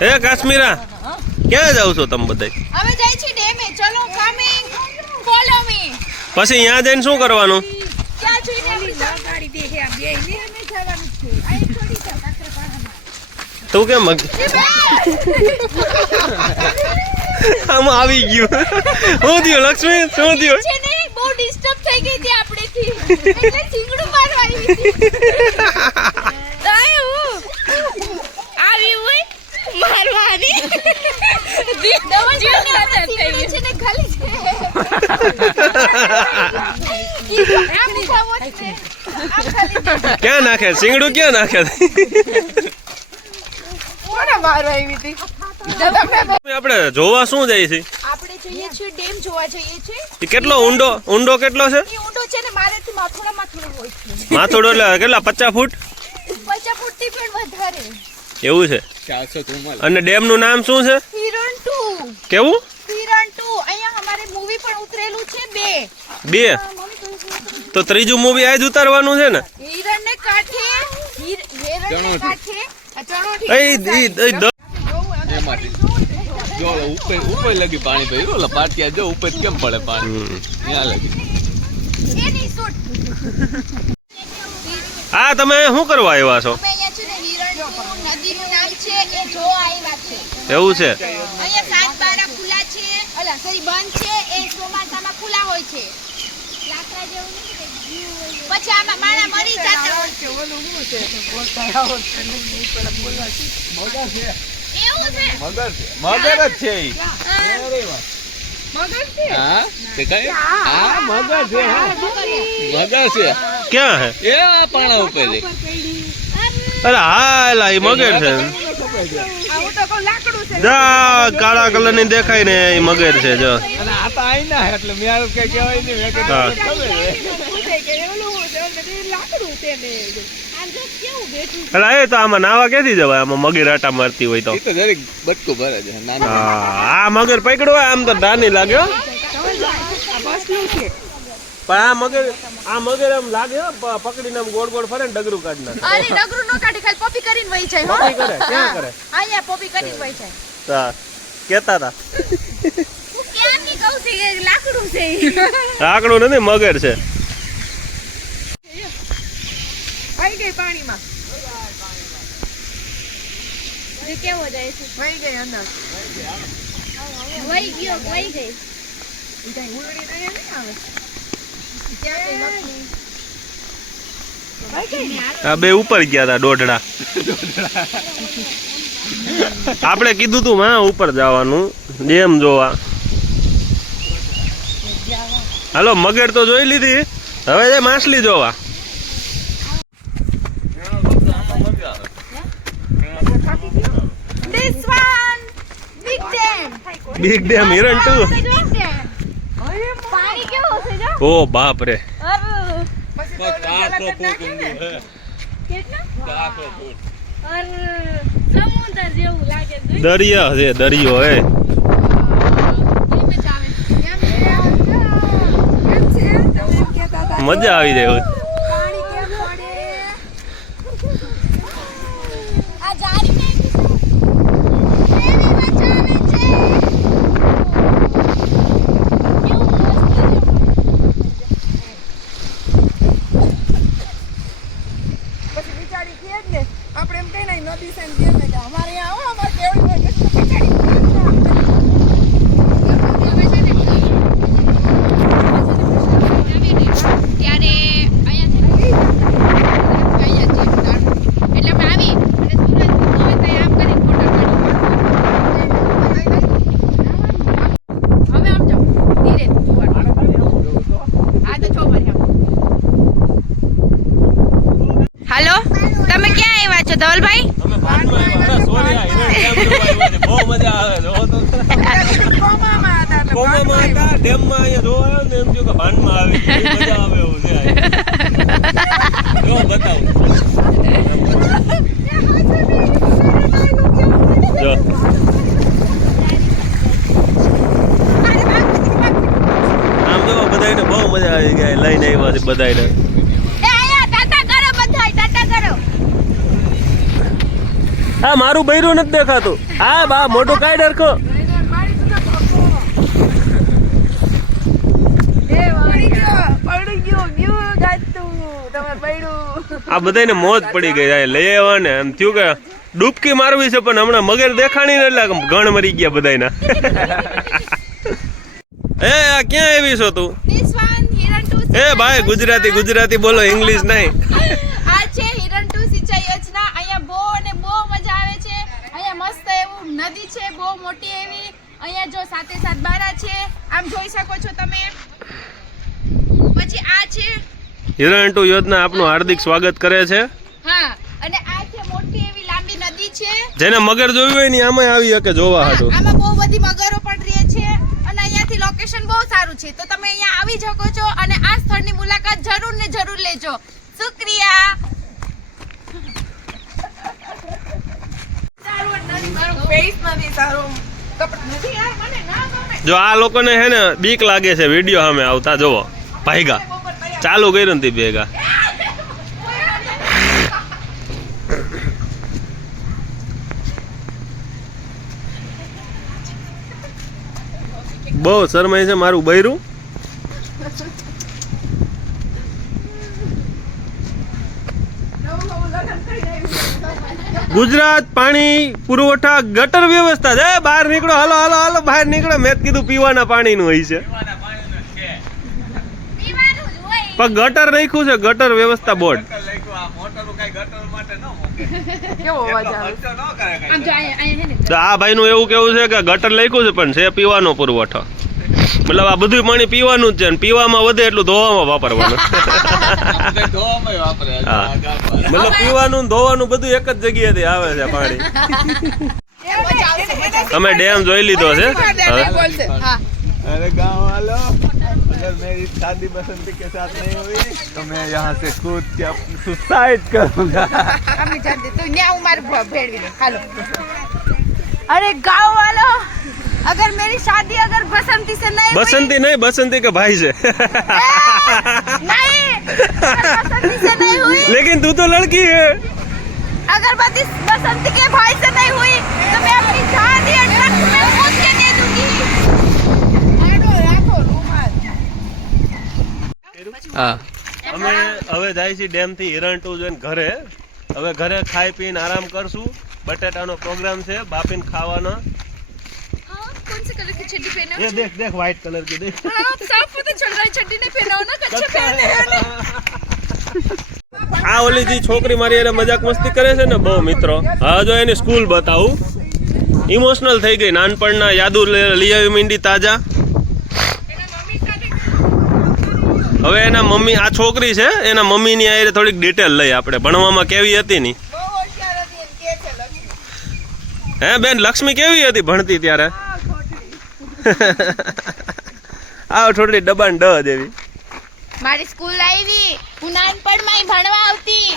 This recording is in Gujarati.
હે કાશ્મીરા ક્યાં જાવ છો તમે બધા? અમે જાય છે ડેમે. ચલો કમિંગ ફોલો મી. પછી અહીંયા જઈને શું કરવાનું? ક્યાં જઈને ગાડી દેખે આ બે ને અમે જવાનું છે. આ થોડી છે કાકરાપાડામાં. તું કેમ આમ આવી ગયું? શું થયું લક્ષ્મી? શું થયું? છે ને બહુ ડિસ્ટર્બ થઈ ગઈ હતી આપણેથી. એટલે ચીંગડું મારવા આવી હતી. તાય હું આવી હોય મારવાની. જીવને આદત થઈ ગઈ છે ને ખાલી છે. આમ ખાવો છે. આમ ખાલી ક્યાં નાખે સિંગડું? ક્યાં નાખે? કોને મારવા આવી હતી? આપણે જોવા શું જાય છે? આપણે જઈએ છીએ ડેમ જોવા જઈએ છીએ. એ કેટલો ઊંડો કેટલો છે? એ ઊંડો છે ને મારેથી માથોડામાં થોડું હોય છે. માથોડો એટલે કેટલા 50 ફૂટ? 50 ફૂટથી પણ વધારે. એવું છે. અને ડેમ નું નામ શું છે? હિરણ 2. કેવું? હિરણ 2. અહીંયા અમારે મૂવી પણ ઉતરેલું છે 2. તો ત્રીજું મૂવી આજ ઉતારવાનું છે ને? હિરણને કાંઠે હિરણને કાંઠે જો ઉપર લગી પાણી ભર્યું ઓલા પાટિયા જો ઉપર કેમ પડે પાણી ત્યાં લગી. એની શૂટ. હા તમે શું કરવા આવ્યા છો? અમે અહીંયા છે ને હિરણ 2 નદીનું નામ છે એ જોવા આવ્યા છે. એવું છે. અહીંયા 7 બારા ખુલ્લા છે. અલા સોરી બંધ છે. એ ચોમાસામાં ખુલ્લા હોય છે. લાકડા જેવું નથી. પછી આમાં માણા મરી જતા હોય છે. ઓલું શું છે? એવું છે. મગર જ છે ઈ. મગર છે. હા તે કઈ હા મગર છે. હા મગર છે. ક્યાં હે? એ આ પાણા ઉપર છે. અરે હા એલા એ મગર છે. આ હું તો કહું લાકડું છે. જા કાળા કલર ની દેખાય ને એ મગર છે જો. અને આ તો આઈ ના એટલે મેં કઈ કહેવાય નહીં મેં કીધું હા. પૂછે કે ઓલું છે લાકડું છે ને. આમ જો કેવું બેઠું. અલા એ તો આમાં નાવા ક્યાંથી જવાય? આમાં મગર આટા મારતી હોય તો. એ તો જરીક બટકું ભરે છે નાના. હા આ મગર પકડ્યો હોય આમ તો નાની લાગે હો. આ બસનું છે. પણ આ મગર આમ લાગે હો, પકડીને આમ ગોળ ગોળ ફરે ને ડગરું કાઢ નાખે. અરે ડગરું નો કાઢી ખાલી પોપી કરીને વહી જાય. હો પોપી કરે? ક્યાં કરે? અહીંયા પોપી કરીને વહી જાય. હા કેતા હતા હું ક્યાં ની કહું છું કે લાકડું છે ઈ. આકડું નથી મગર છે. વહી ગઈ પાણીમાં. એ કેવો જાય છે? વહી ગઈ અંદર. વહી ગયો વહી ગઈ. ઉડી નહીં આવે. આ બે ઉપર ગયા હતા દોઢડા. આપણે કીધું તું માં ઉપર જવાનું ડેમ જોવા. હાલો મગર તો જોઈ લીધી, હવે જે માછલી જોવા. This one big dam. Big dam Hiran 2. પાણી કેવું છે જો? ઓ બાપ રે. સમુદ્ર જેવું લાગે છે. દરિયા છે દરિયો હે. મજા આવી જાય. આ જારી એવી મચાવે છે. પછી બિચારી કે જ ને આપણે એમ કહીને નદી છે ને કે અમારે અહીંયા આવો અમારે કેવડી હોય કે બિચારી ત્યારે હાલો તમે ક્યાં આવ્યા છો ધવલભાઈ? અમે ભાનમાં આવ્યા. સોરી આ હિરણ ડેમ જોવા આવ્યા છે. બહુ મજા આવે જો તો. કોમામાં હતા ડેમમાં અહીંયા જોવા આવ્યો ને એમ થયું કે ભાનમાં આવી ગયું. મજા આવે એવું છે. જો બતાવું જો આમ જો બધાને બહુ મજા આવી ગઈ. લઈને આવ્યા છે બધાને. હા મારું બૈરું નથી દેખાતું. હા બા મોટું કાઈ ડરખો. આ બધાને મોજ પડી ગઈ લઈ આવ્યા ને એમ થયું કે ડૂબકી મારવી છે પણ હમણાં મગર દેખાણી ને એટલે ગણ મરી ગયા બધાના. એ આ ક્યાં આવી છો તું? એ ભાઈ ગુજરાતી બોલો, ઇંગ્લિશ નહીં. આ છે હિરણ 2 સિંચાઈ યોજના. અહીંયા બહુ મજા આવે છે. અહીંયા મસ્ત એવું નદી છે, બહુ મોટી એવી. અહીંયા જો સાથે બારા છે, આમ જોઈ શકો છો તમે. પછી આ છે હિરણ 2 યોજના આપનું હાર્દિક સ્વાગત કરે છે. હા, અને આ છે મોટી એવી લાંબી નદી છે. જેને મગર જોયું હોય ને આમાં આવી શકે જોવા હાટુ. આમાં બહુ બધી મગરો પણ રહે છે અને અહીંયાથી લોકેશન બહુ સારું છે, તો તમે અહીંયા આવી શકો છો અને આ સ્થળની મુલાકાત જરૂર લેજો. શુક્રિયા. જો આ લોકોને હે ને બીક લાગે છે વિડિયો સામે આવતા, જોવો ભાઈગા ચાલુ કર્યું ને ભેગા. બહુ શરમાય છે મારું બૈરું. ગુજરાત પાણી પુરવઠા ગટર વ્યવસ્થા છે. બહાર નીકળો, હાલો બહાર નીકળો. મેં કીધું પીવાના પાણીનું હોય છે પણ ગટર રાખ્યું છે, ગટર વ્યવસ્થા બોર્ડ. આ ભાઈ નું એવું કેવું છે કે ગટર લખ્યું છે પણ છે પીવાનો પુરવઠો. મતલબ આ બધું પાણી પીવાનું જ છે ને પીવામાં વધે એટલું ધોવામાં વાપરવાનું. મતલબ પીવાનું ધોવાનું બધું એક જ જગ્યાએથી આવે છે પાણી. અમે ડેમ જોઈ લીધો છે. अरे गाँव वालों, अगर मेरी शादी बसंती के साथ नहीं हुई तो मैं यहाँ से कूद के अपनी सुसाइड करूँगा. अरे गाँव वालों, अगर मेरी शादी बसंती से नहीं बसंती का भाई से नहीं, बसंती से नहीं हुई, लेकिन तू तो लड़की है. अगर बसंती के भाई से नहीं हुई तो मैं अपनी शादी ट्रक में कूद के दे दूंगी. અમે હવે જાય છે ડેમ થી હિરણ 2 જોઈને ઘરે. હવે ઘરે ખાઈ પીને આરામ કરશું. બટેટાનો પ્રોગ્રામ છે, બાપીને ખાવાનો. कौन से कलर की चड्डी पहने हो? ये देख व्हाइट कलर की देख. हाँ, साफ पता चल रहा है चड्डी नहीं पहना हो ना, कच्चे पहने हो ना. આ ઓલી જે છોકરી મારી એને મજાક મસ્તી કરે છે ને બહુ મિત્રો. હા જો એની સ્કૂલ બતાવું. ઇમોશનલ થઈ ગઈ. નાનપણના યાદો લઈ આવી મીંડી તાજા. હવે એના મમ્મી, આ છોકરી છે એના મમ્મીની આ થોડીક ડિટેલ લઈ આપણે. ભણવામાં કેવી હતી ની? હે બેન લક્ષ્મી કેવી હતી ભણતી ત્યારે? આવ થોડી ડબાન ડ જેવી. મારી સ્કૂલ આવી, હું નાનપણમાં ભણવા આવતી.